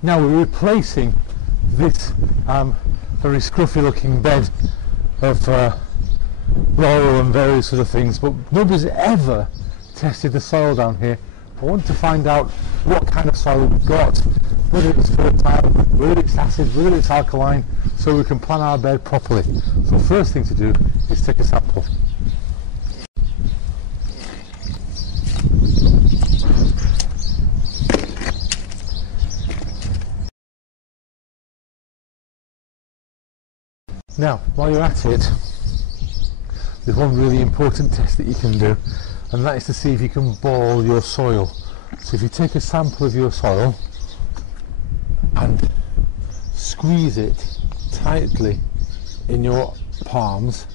Now we're replacing this very scruffy looking bed of laurel and various other things, but nobody's ever tested the soil down here. I want to find out what kind of soil we've got, whether it's fertile, whether it's acid, whether it's alkaline, so we can plan our bed properly. So first thing to do is take a sample. Now, while you're at it, there's one really important test that you can do, and that is to see if you can ball your soil. So if you take a sample of your soil and squeeze it tightly in your palms,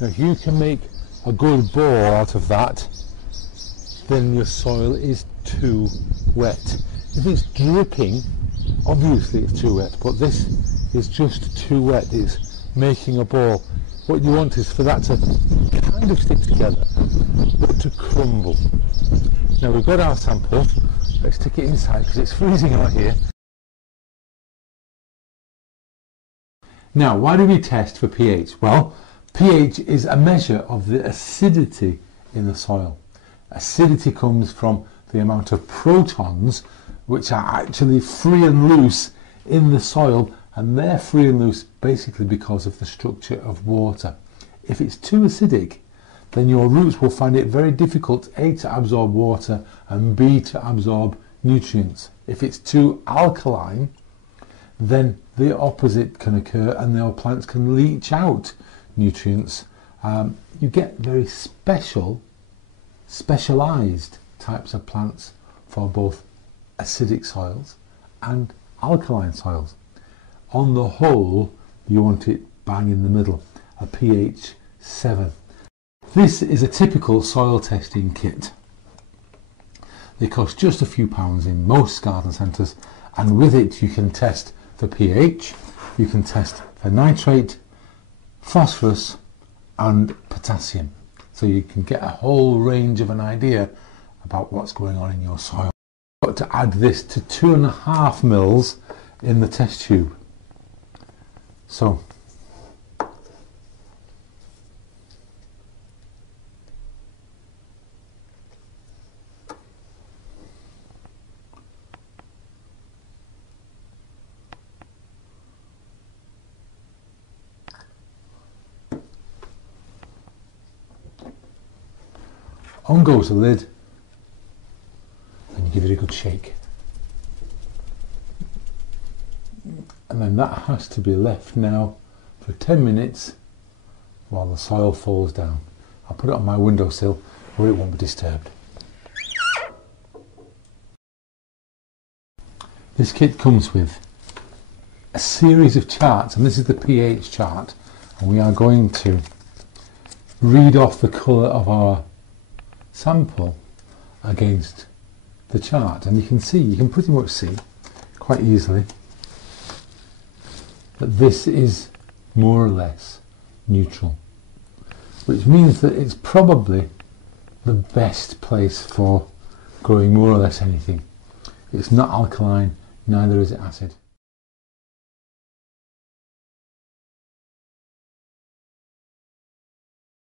if you can make a good ball out of that, then your soil is too wet. If it's dripping, obviously it's too wet, but this is just too wet. It's making a ball. What you want is for that to kind of stick together, but to crumble. Now we've got our sample. Let's stick it inside because it's freezing out here. Now, why do we test for pH? Well, pH is a measure of the acidity in the soil. Acidity comes from the amount of protons which are actually free and loose in the soil, and they're free and loose basically because of the structure of water. If it's too acidic, then your roots will find it very difficult, A, to absorb water, and B, to absorb nutrients. If it's too alkaline, then the opposite can occur and your plants can leach out nutrients. You get very specialized types of plants for both acidic soils and alkaline soils. On the whole, you want it bang in the middle, a pH 7. This is a typical soil testing kit. They cost just a few pounds in most garden centres, and with it you can test for pH, you can test for nitrate, phosphorus and potassium. So you can get a whole range of an idea about what's going on in your soil. I've got to add this to 2.5 mils in the test tube. So on goes the lid, and you give it a good shake. And then that has to be left now for 10 minutes while the soil falls down. I'll put it on my windowsill where it won't be disturbed. This kit comes with a series of charts, and this is the pH chart, and we are going to read off the colour of our sample against the chart, and you can pretty much see quite easily that this is more or less neutral, which means that it's probably the best place for growing more or less anything. It's not alkaline, neither is it acid.